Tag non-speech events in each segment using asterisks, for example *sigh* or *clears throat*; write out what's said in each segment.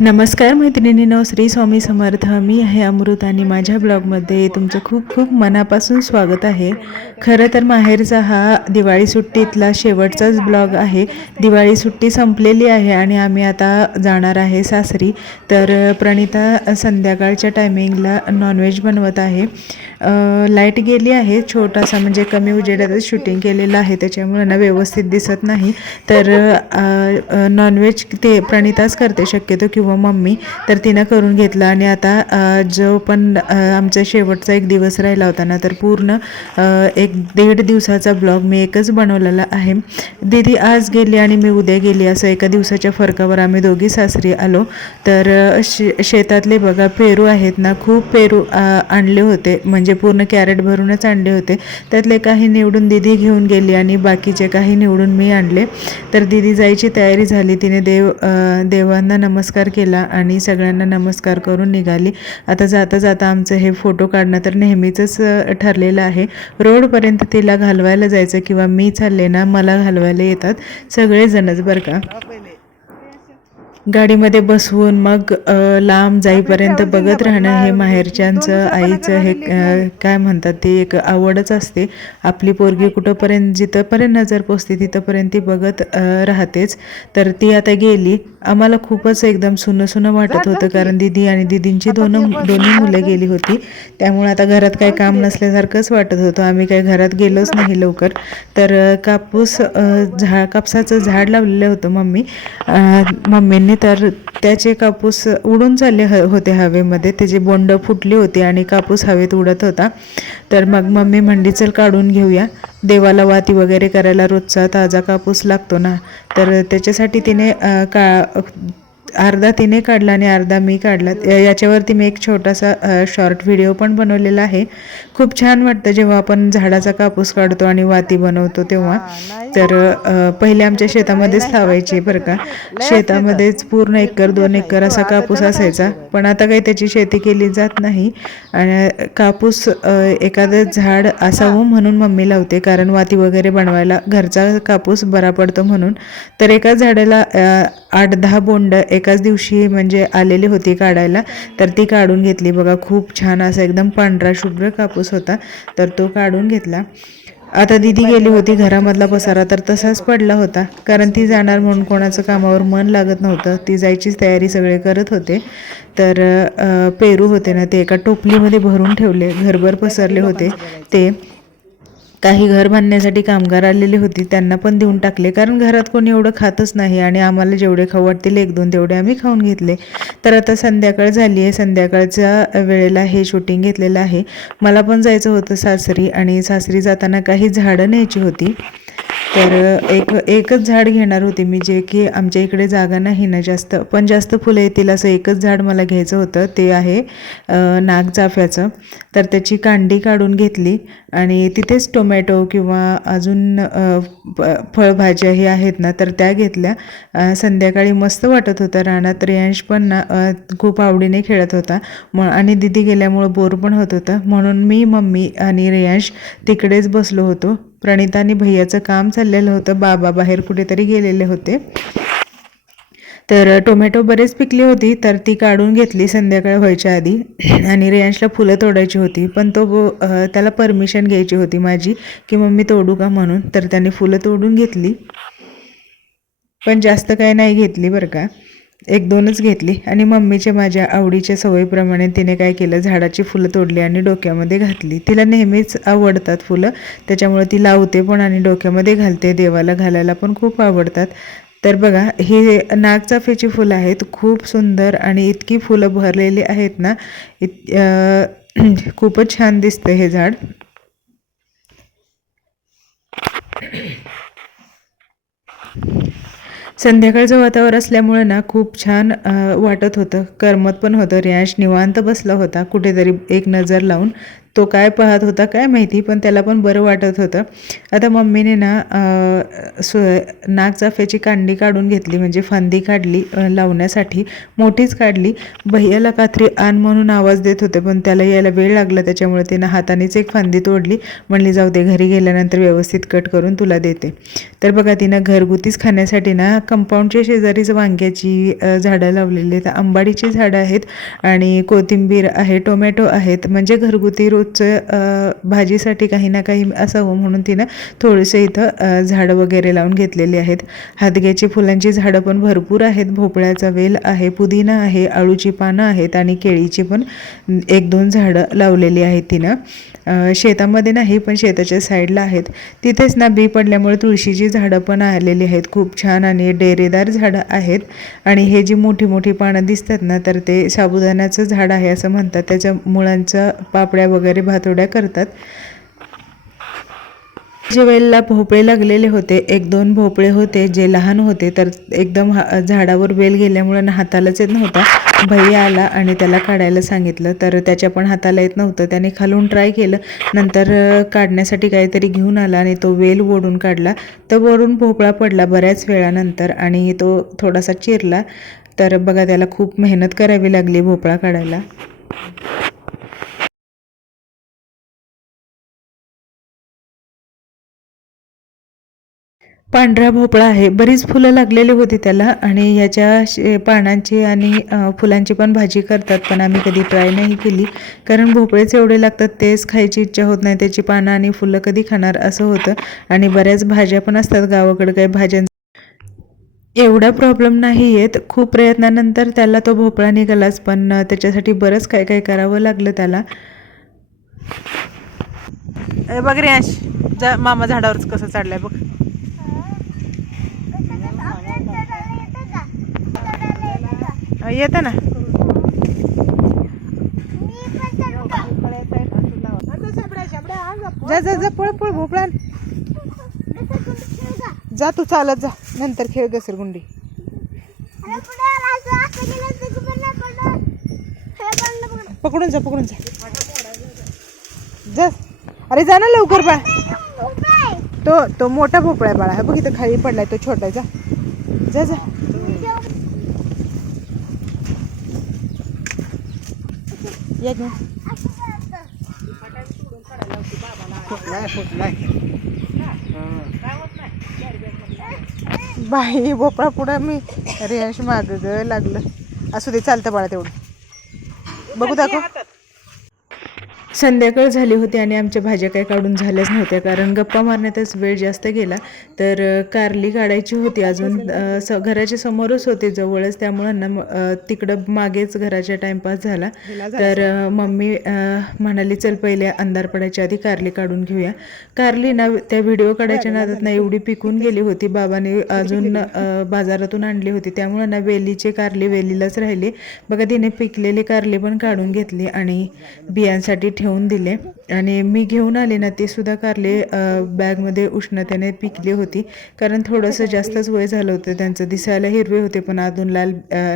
नमस्कार मैत्रिणीनो श्री स्वामी समर्थ. मी आहे अमृत आणि माझ्या ब्लॉगमध्ये तुमचं खूप खूप मनापासून स्वागत आहे. खरं तर माहेरचा हा दिवाळी सुट्टीतला शेवटचाच ब्लॉग आहे. दिवाळी सुट्टी संपलेली आहे आणि आम्ही आता जाणार आहे सासरी. तर प्रणिता संध्याकाळच्या टायमिंगला नॉनव्हेज बनवत आहे. लाइट गेली आहे छोटासा म्हणजे कमी उजेडातच शूटिंग केलेलं आहे त्याच्यामुळे ना व्यवस्थित दिसत नाही. तर नॉनव्हेज ते प्रणिताच करते शक्यतो किंवा मम्मी तर तिनं करून घेतलं. आणि आता जो पण आमचा शेवटचा एक दिवस राहिला होता ना तर पूर्ण एक दीड दिवसाचा ब्लॉग मी एकच बनवलेला आहे. दीदी आज गेली आणि मी उद्या गेली असं एका दिवसाच्या फरकावर आम्ही दोघी सासरी आलो. तर शे शेतातले बघा पेरू आहेत ना खूप पेरू आणले होते. म्हणजे पूर्ण कॅरेट भरूनच आणले होते. त्यातले काही निवडून दिदी घेऊन गेली आणि बाकीचे काही निवडून मी आणले. तर दिदी जायची तयारी झाली. तिने देव देवांना नमस्कार केला आणि सगळ्यांना नमस्कार करून निघाली. आता जाता जाता आमचं हे फोटो काढणं तर नेहमीचंच ठरलेलं आहे. रोडपर्यंत तिला घालवायला जायचं किंवा मी चालले ना मला घालवायला येतात सगळेजणच बरं का. गाडीमध्ये बसवून मग लांब जाईपर्यंत बघत राहणं हे माहेरच्यांचं आईचं हे काय म्हणतात ते एक आवडच असते. आपली पोरगी कुठंपर्यंत जिथंपर्यंत नजर पोचते तिथंपर्यंत ती बघत राहतेच. तर ती आता गेली. आम्हाला खूपच एकदम सुनं सुनं वाटत होतं कारण दिदी आणि दिदींची दोन दोन्ही मुलं गेली होती. त्यामुळे आता घरात काही काम नसल्यासारखंच वाटत होतं. आम्ही काही घरात गेलोच नाही लवकर. तर कापूस झा कापसाचं झाड लावलेलं होतं मम्मी. मम्मींनी तर त्याचे कापूस उडून चालले ह होते हवेमध्ये. त्याची बोंड फुटली होती आणि कापूस हवेत उडत होता. तर मग मम्मी म्हणली चल काढून घेऊया. देवाला वाती वगैरे करायला रोजचा ताजा कापूस लागतो ना. तर त्याच्यासाठी तिने का अर्धा तिने काढला आणि अर्धा मी काढला. याच्यावरती मी एक छोटासा शॉर्ट व्हिडिओ पण बनवलेला आहे. खूप छान वाटतं जेव्हा आपण झाडाचा कापूस काढतो आणि वाती बनवतो तेव्हा. तर पहिले आमच्या शेतामध्येच लावायचे बरं का. शेतामध्येच पूर्ण एकर दोन एकर असा कापूस असायचा. पण आता काही त्याची शेती केली जात नाही. आणि कापूस एखादं झाड असावं म्हणून मम्मी लावते. कारण वाती वगैरे बनवायला घरचा कापूस बरा पडतो म्हणून. तर एका झाडाला आठ दहा बोंड एकाच दिवशी म्हणजे आलेली होती काढायला तर ती काढून घेतली. बघा खूप छान असा एकदम पांढरा शुभ्र कापूस होता तर तो काढून घेतला. आता दिदी गेली होती घरामधला पसारा तर तसाच पडला होता कारण ती जाणार म्हणून कोणाचं कामावर मन लागत नव्हतं. ती जायचीच तयारी सगळे करत होते. तर पेरू होते ना ते एका टोपलीमध्ये भरून ठेवले घरभर पसरले होते. ते काही घर बांधण्यासाठी कामगार आलेले होते त्यांना पण देऊन टाकले. कारण घरात कोणी एवढं खातच नाही आणि आम्हाला जेवढे खाऊ वाटतील एक दोन तेवढे आम्ही खाऊन घेतले. तर आता संध्याकाळ झाली आहे. संध्याकाळच्या वेळेला हे शूटिंग घेतलेलं आहे. मला पण जायचं होतं सासरी आणि सासरी जाताना काही झाडं न्यायची होती. तर एक एकच झाड घेणार होते मी जे की आमच्या इकडे जागा नाही ना जास्त. पण जास्त फुलं येतील असं एकच झाड मला घ्यायचं होतं ते आहे नागचाफ्याचं तर त्याची कांडी काढून घेतली आणि तिथेच टोमॅटो किंवा अजून फळभाज्या हे आहेत ना तर त्या घेतल्या. संध्याकाळी मस्त वाटत होतं रानात रियांश पण ना खूप आवडीने खेळत होता. म आणि दिदी गेल्यामुळं बोर पण होत होतं. म्हणून मी मम्मी आणि रियांश तिकडेच बसलो होतो. प्रणिता आणि भैयाचं काम चाललेलं होतं. बाबा बाहेर कुठेतरी गेलेले होते. तर टोमॅटो बरेच पिकली होती तर ती काढून घेतली संध्याकाळ व्हायच्या आधी. आणि रेयांशला फुलं तोडायची होती पण तो त्याला परमिशन घ्यायची होती माझी की मम्मी तोडू का म्हणून. तर त्याने फुलं तोडून घेतली. पण जास्त काय नाही घेतली बरं का. एक दोनच घेतली आणि मम्मीच्या माझ्या आवडीच्या सवयीप्रमाणे तिने काय केलं? झाडाची फुलं तोडली आणि डोक्यामध्ये घातली. तिला नेहमीच आवडतात फुलं. त्याच्यामुळे ती लावते पण आणि डोक्यामध्ये घालते. देवाला घालायला पण खूप आवडतात. तर बघा ही नागचाफेची फुलं आहेत. खूप सुंदर आणि इतकी फुलं भरलेली आहेत ना. इत *clears throat* खूपच छान दिसतं हे झाड. संध्याकाळचं वातावरण असल्यामुळं ना खूप छान वाटत होतं. करमत पण होतं. रियाश निवांत बसला होता. कुठेतरी एक नजर लावून. तो काय पाहत होता काय माहिती पण त्याला पण बरं वाटत होतं. आता मम्मीने ना सु सो नागचाफ्याची कांडी काढून घेतली म्हणजे फांदी काढली लावण्यासाठी मोठीच काढली. भैयाला कात्री आण म्हणून आवाज देत होते पण त्याला यायला वेळ लागला त्याच्यामुळे तिनं हातानेच एक फांदी तोडली. म्हणली जाऊ दे घरी गेल्यानंतर व्यवस्थित कट करून तुला देते. तर बघा तिनं घरगुतीच खाण्यासाठी ना कंपाऊंडच्या शेजारीच वांग्याची झाडं लावलेली आहेत. आंबाडीची झाडं आहेत आणि कोथिंबीर आहे टोमॅटो आहेत. म्हणजे घरगुती रोज रोजचं भाजीसाठी काही ना काही असावं म्हणून तिनं थोडेसे इथं झाडं वगैरे लावून घेतलेली आहेत. हादग्याची फुलांची झाडं पण भरपूर आहेत. भोपळ्याचा वेल आहे पुदिना आहे आळूची पानं आहेत आणि केळीची पण एक दोन झाडं लावलेली आहेत तिनं. शेतामध्ये नाही पण शेताच्या साईडला आहेत. तिथेच ना बी पडल्यामुळे तुळशीची झाडं पण आलेली आहेत. खूप छान आणि डेरेदार झाडं आहेत. आणि हे जी मोठी मोठी पानं दिसतात ना तर ते साबुदाण्याचं झाड आहे असं म्हणतात. त्याच्या मुळांचं पापड्या वगैरे भातोड्या करतात. जे वेळेला भोपळे लागलेले होते. एक दोन भोपळे होते जे लहान होते. तर एकदम हा- झाडावर वेल गेल्यामुळे ना हातालाच येत नव्हता. भैया आला आणि त्याला काढायला सांगितलं. तर त्याच्या पण हाताला येत नव्हतं. त्याने खालून ट्राय केलं. नंतर काढण्यासाठी काहीतरी घेऊन आला आणि तो वेल ओढून काढला. तर वरून भोपळा पडला बऱ्याच वेळानंतर आणि तो थोडासा चिरला. तर बघा त्याला खूप मेहनत करावी लागली भोपळा काढायला. पांढरा भोपळा आहे. बरीच फुलं लागलेली होती त्याला आणि याच्या पानांची आणि फुलांची पण भाजी करतात पण आम्ही कधी ट्राय नाही केली. कारण भोपळेच एवढे लागतात तेच खायची इच्छा होत नाही. त्याची पानं आणि फुलं कधी खाणार असं होतं. आणि बऱ्याच भाज्या पण असतात गावाकडे काही भाज्यां एवढा प्रॉब्लेम नाही येत. खूप प्रयत्नानंतर त्याला तो भोपळा निघालाच पण त्याच्यासाठी बरंच काय काय करावं लागलं त्याला. ए बघ रे जा मामा झाडावरच कसं चढलाय बघ. येतं ना? जा जा जा पळ पळ भोपळा. जा तू चालत जा. नंतर खेळ घसरगुंडी पकडून जा पकडून जा. जा. अरे जा ना लवकर बाळा. तो तो मोठा भोपळा आहे बाळा. आहे बघ इथं खाली पडलाय तो छोटा आहे, जा. जा जा. या घेऊन बाई भोपळा पुढं मी रेंश माग लागलं. असू दे चालतं बाळा तेवढं. बघू दाखव. संध्याकाळ झाली होती आणि आमच्या भाज्या काही काढून झाल्याच नव्हत्या कारण गप्पा मारण्यातच वेळ जास्त गेला. तर कारली काढायची होती अजून. स घराच्या समोरच होते जवळच त्यामुळं ना तिकडं मागेच घराच्या टाइमपास झाला. तर मम्मी म्हणाली चल पहिले अंधार पडायच्या आधी कारली काढून घेऊया. कारली ना त्या व्हिडिओ काढायच्या नादात ना एवढी पिकून गेली होती. बाबाने अजून बाजारातून आणली होती. त्यामुळे ना वेलीचे कारली वेलीलाच राहिले. बघा तिने पिकलेली कारली पण काढून घेतली आणि बियांसाठी ठेवून दिले. आणि मी घेऊन आले ना ते सुद्धा कारले बॅगमध्ये उष्णतेने पिकली होती. कारण थोडंसं जास्तच वय झालं होतं त्यांचं. दिसायला हिरवे होते पण अजून लाल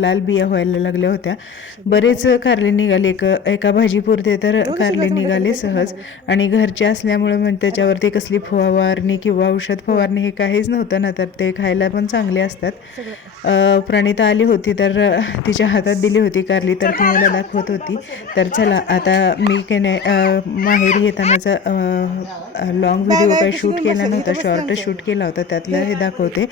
लाल बिया व्हायला लागल्या होत्या. बरेच कारले निघाले. एक एका भाजीपुरते तर कारले निघाले सहज. आणि घरचे असल्यामुळे मग त्याच्यावरती कसली फवारणी किंवा औषध फवारणी हे काहीच नव्हतं ना तर ते खायला पण चांगले असतात. प्रणिता आली होती तर तिच्या हातात दिली होती कारली तर ती मला दाखवत होती. तर चला आता मी नाही अ, माहेरी येतानाचा लॉंग व्हिडिओ काही शूट केला नव्हता शॉर्ट शूट केला होता त्यातलं हे दाखवते.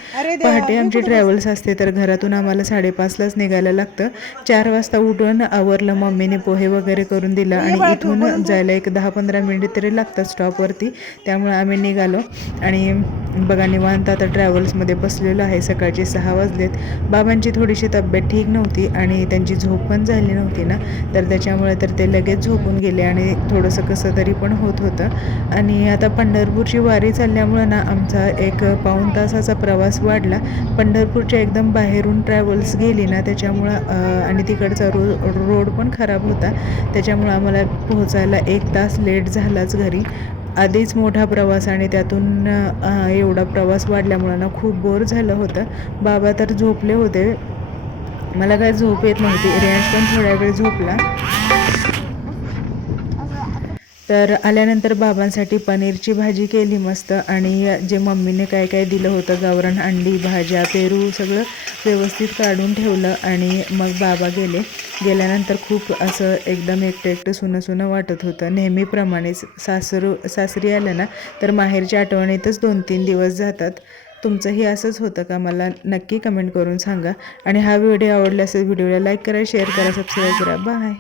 पहाटे आमची ट्रॅव्हल्स असते तर घरातून आम्हाला साडेपाचलाच निघायला लागतं. चार वाजता उठून आवरलं मम्मीने पोहे वगैरे करून दिलं आणि इथून जायला एक दहा पंधरा मिनिट तरी लागतात स्टॉपवरती त्यामुळे आम्ही निघालो आणि बघा निवांत आता ट्रॅव्हल्समध्ये बसलेलो आहे. सकाळचे सहा वाजलेत. बाबांची थोडीशी तब्येत ठीक नव्हती आणि त्यांची झोप पण झाली नव्हती ना. तर त्याच्यामुळे तर ते लगेच झोपून गेले आणि थोडंसं कसं तरी पण होत होतं. आणि आता पंढरपूरची वारी चालल्यामुळं ना आमचा एक पाऊण तासाचा प्रवास वाढला. पंढरपूरच्या एकदम बाहेरून ट्रॅव्हल्स गेली ना त्याच्यामुळं आणि तिकडचा रो रोड पण खराब होता. त्याच्यामुळं आम्हाला पोहोचायला एक तास लेट झालाच घरी. आधीच मोठा प्रवास आणि त्यातून एवढा प्रवास वाढल्यामुळं ना खूप बोर झालं होतं. बाबा तर झोपले होते. मला काय झोप येत नव्हती. रेंज पण थोड्या वेळ झोपला. तर आल्यानंतर बाबांसाठी पनीरची भाजी केली मस्त आणि जे मम्मीने काय काय दिलं होतं गावरान अंडी भाज्या पेरू सगळं व्यवस्थित काढून ठेवलं आणि मग बाबा गेले. गेल्यानंतर खूप असं एकदम एकटं एकटं सुनं सुनं वाटत होतं. नेहमीप्रमाणेच सासरू सासरी आलं ना तर माहेरच्या आठवणीतच दोन तीन दिवस जातात. तुमचंही असंच होतं का? मला नक्की कमेंट करून सांगा. आणि हा व्हिडिओ आवडला असेल व्हिडिओला लाईक करा शेअर करा सबस्क्राईब करा. बाय!